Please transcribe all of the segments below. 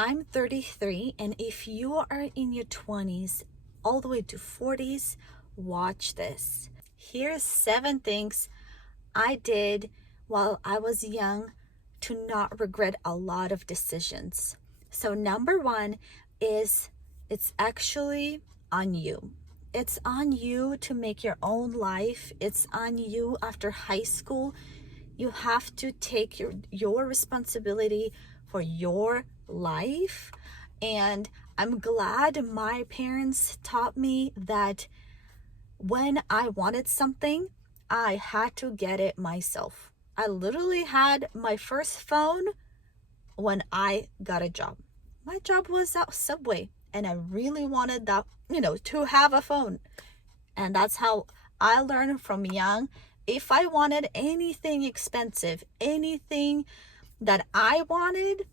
I'm 33, and if you are in your 20s all the way to 40s, watch this. Here's 7 things I did while I was young to not regret a lot of decisions. So number 1 is it's actually on you. It's on you to make your own life. It's on you after high school. You have to take your responsibility for your life. And I'm glad my parents taught me that when I wanted something, I had to get it myself. I literally had my first phone when I got a job. My job was at Subway, and I really wanted that, to have a phone. And that's how I learned from young. If I wanted anything expensive, anything that I wanted,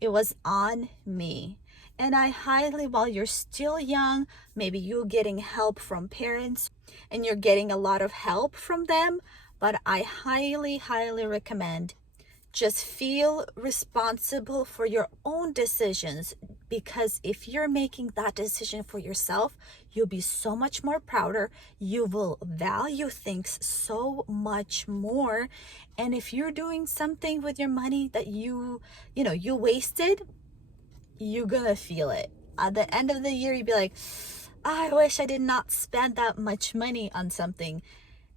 it was on me. And I highly, while you're still young, maybe you're getting help from parents and you're getting a lot of help from them, but I highly, highly recommend just feel responsible for your own decisions, because if you're making that decision for yourself, you'll be so much more prouder. You will value things so much more. And if you're doing something with your money that you wasted, you're gonna feel it. At the end of the year, you'd be like, I wish I did not spend that much money on something.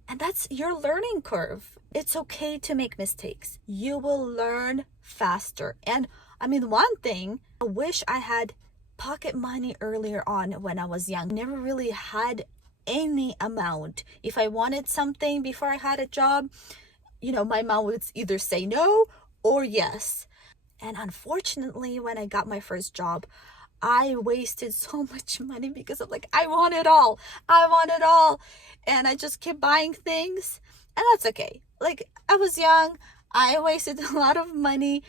And that's your learning curve. It's okay to make mistakes. You will learn faster. And one thing, I wish I had pocket money earlier on when I was young. Never really had any amount. If I wanted something before I had a job, my mom would either say no or yes. And unfortunately, when I got my first job, I wasted so much money because of I want it all. I want it all. And I just kept buying things. And that's okay. I was young. I wasted a lot of money.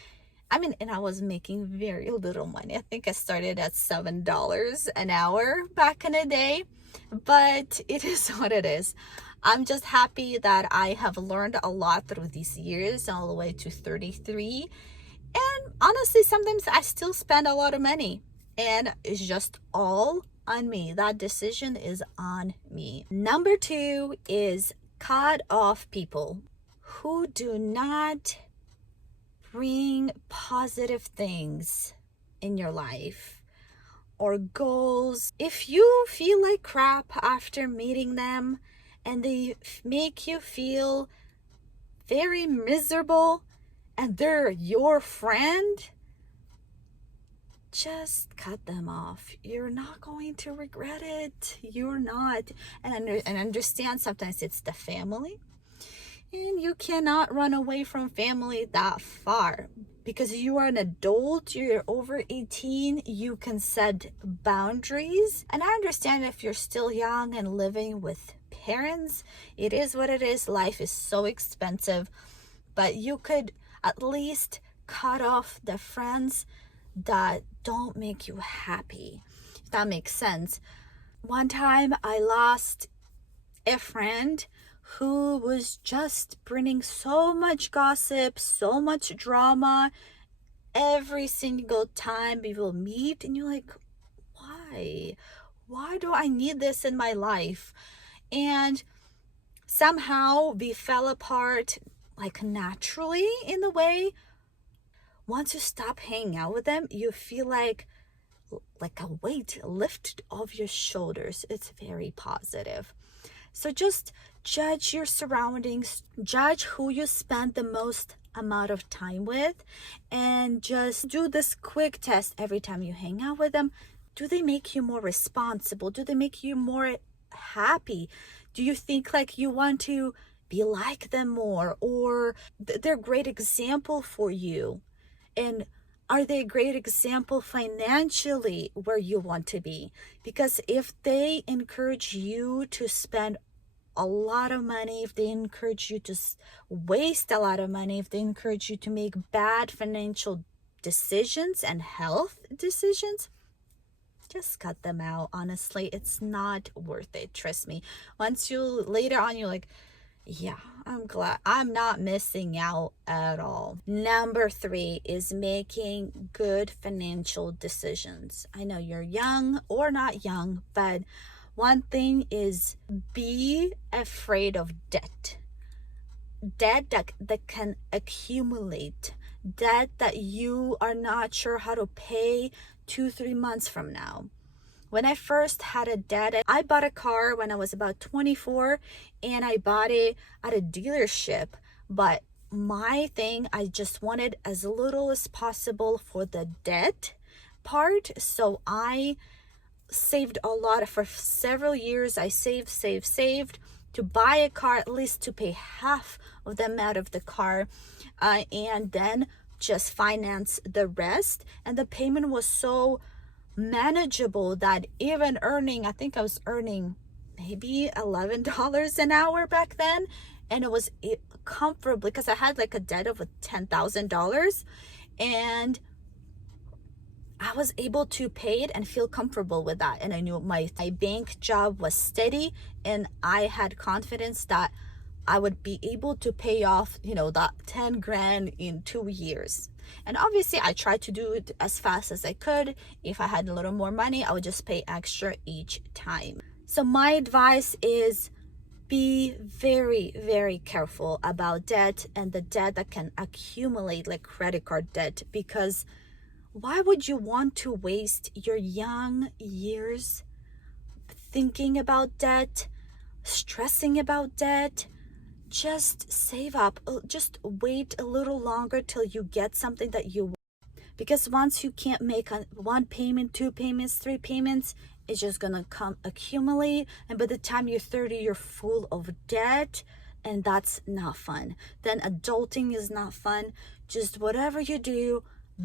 And I was making very little money. I think I started at $7 an hour back in the day. But it is what it is. I'm just happy that I have learned a lot through these years, all the way to 33. And honestly, sometimes I still spend a lot of money. And it's just all on me. That decision is on me. Number 2 is cut off people who do not bring positive things in your life or goals. If you feel like crap after meeting them and they make you feel very miserable and they're your friend, just cut them off. You're not going to regret it. You're not. And understand sometimes it's the family. And you cannot run away from family that far. Because you are an adult, you're over 18, you can set boundaries. And I understand if you're still young and living with parents, it is what it is. Life is so expensive. But you could at least cut off the friends that don't make you happy, if that makes sense. One time I lost a friend who was just bringing so much gossip, so much drama every single time we will meet, and you're like, why do I need this in my life? And somehow we fell apart naturally in a way. Once you stop hanging out with them, you feel like a weight lifted off your shoulders. It's very positive. So just judge your surroundings, judge who you spend the most amount of time with, and just do this quick test every time you hang out with them. Do they make you more responsible? Do they make you more happy? Do you think you want to be like them more, or they're a great example for you? And are they a great example financially where you want to be? Because if they encourage you to spend a lot of money, if they encourage you to waste a lot of money, if they encourage you to make bad financial decisions and health decisions, just cut them out. Honestly, it's not worth it. Trust me. Once later on, you're like, yeah, I'm glad I'm not missing out at all. Number 3 is making good financial decisions. I know you're young or not young, but one thing is, be afraid of debt. Debt that can accumulate, debt that you are not sure how to pay 2-3 months from now. When I first had a debt, I bought a car when I was about 24, and I bought it at a dealership. But my thing, I just wanted as little as possible for the debt part. So I saved a lot for several years. I saved to buy a car, at least to pay half of the amount of the car, and then just finance the rest. And the payment was so manageable that even earning, I think I was earning maybe $11 an hour back then, and it was comfortably, because I had like a debt of $10,000, and I was able to pay it and feel comfortable with that. And I knew my bank job was steady, and I had confidence that I would be able to pay off, that 10 grand in 2 years. And obviously I tried to do it as fast as I could. If I had a little more money, I would just pay extra each time. So my advice is, be very, very careful about debt, and the debt that can accumulate, like credit card debt, because why would you want to waste your young years thinking about debt, stressing about debt? Just save up. Just wait a little longer till you get something that you want. Because once you can't make one payment, 2 payments, 3 payments, it's just gonna accumulate. And by the time you're 30, you're full of debt, and that's not fun. Then adulting is not fun. Just whatever you do,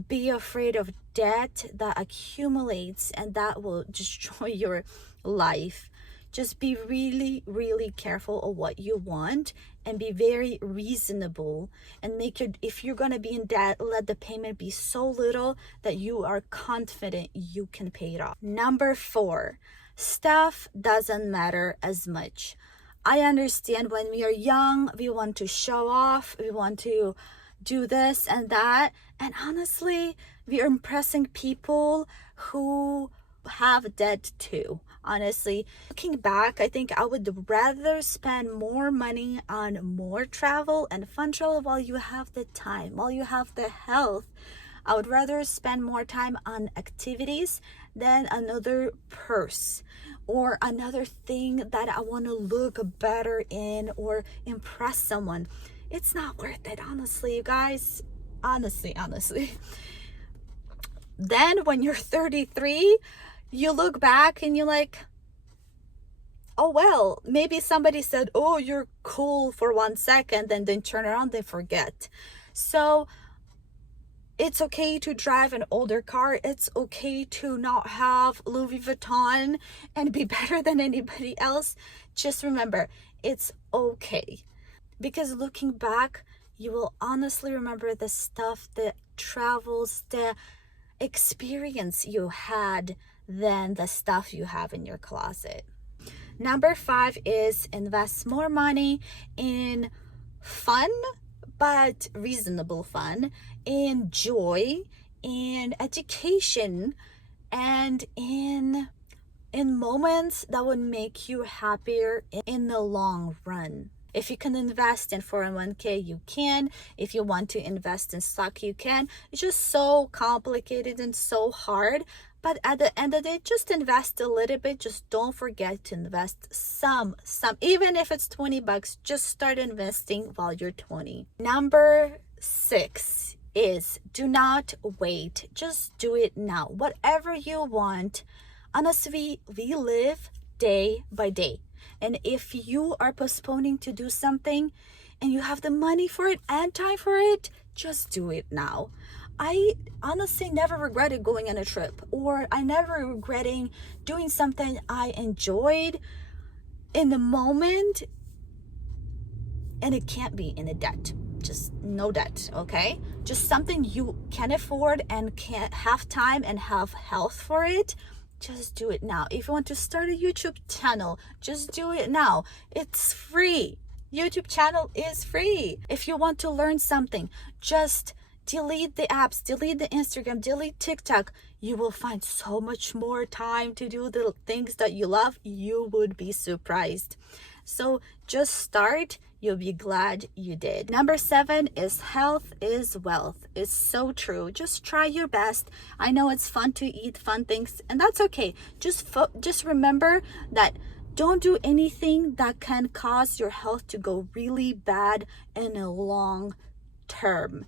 be afraid of debt that accumulates, and that will destroy your life. Just be really, really careful of what you want, and be very reasonable, and if you're going to be in debt, let the payment be so little that you are confident you can pay it off. Number 4, stuff doesn't matter as much. I understand when we are young, we want to show off, we want to do this and that, and honestly, we are impressing people who have debt too. Honestly, looking back, I think I would rather spend more money on more travel and fun travel while you have the time, while you have the health. I would rather spend more time on activities than another purse or another thing that I want to look better in or impress someone. It's not worth it, honestly, you guys. Honestly. Then when you're 33, you look back and you're like, oh well, maybe somebody said, oh, you're cool for 1 second, and then turn around, they forget. So it's okay to drive an older car. It's okay to not have Louis Vuitton and be better than anybody else. Just remember, it's okay. Because looking back, you will honestly remember the stuff, the travels, the experience you had than the stuff you have in your closet. Number 5 is invest more money in fun, but reasonable fun, in joy, in education, and in moments that would make you happier in the long run. If you can invest in 401k, you can. If you want to invest in stock, you can. It's just so complicated and so hard. But at the end of the day, just invest a little bit. Just don't forget to invest some. Even if it's $20, just start investing while you're 20. Number 6 is, do not wait. Just do it now. Whatever you want. Honestly, we live day by day. And if you are postponing to do something and you have the money for it and time for it, just do it now. I honestly never regretted going on a trip, or I never regretting doing something I enjoyed in the moment, and it can't be in a debt. Just no debt, okay? Just something you can afford and can have time and have health for it. Just do it now. If you want to start a YouTube channel, just do it now. It's free. YouTube channel is free. If you want to learn something, just delete the apps, delete the Instagram, delete TikTok. You will find so much more time to do the things that you love. You would be surprised. So just start. You'll be glad you did. Number 7 is health is wealth. It's so true. Just try your best. I know it's fun to eat fun things, and that's okay. Just remember that don't do anything that can cause your health to go really bad in a long term.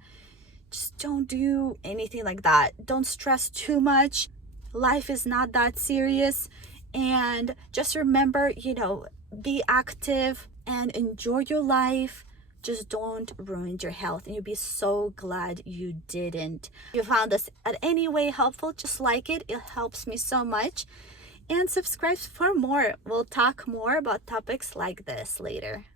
Just don't do anything like that. Don't stress too much. Life is not that serious. And just remember, be active and enjoy your life. Just don't ruin your health, and you'll be so glad you didn't. If you found this in any way helpful, just like it. It helps me so much. And subscribe for more. We'll talk more about topics like this later.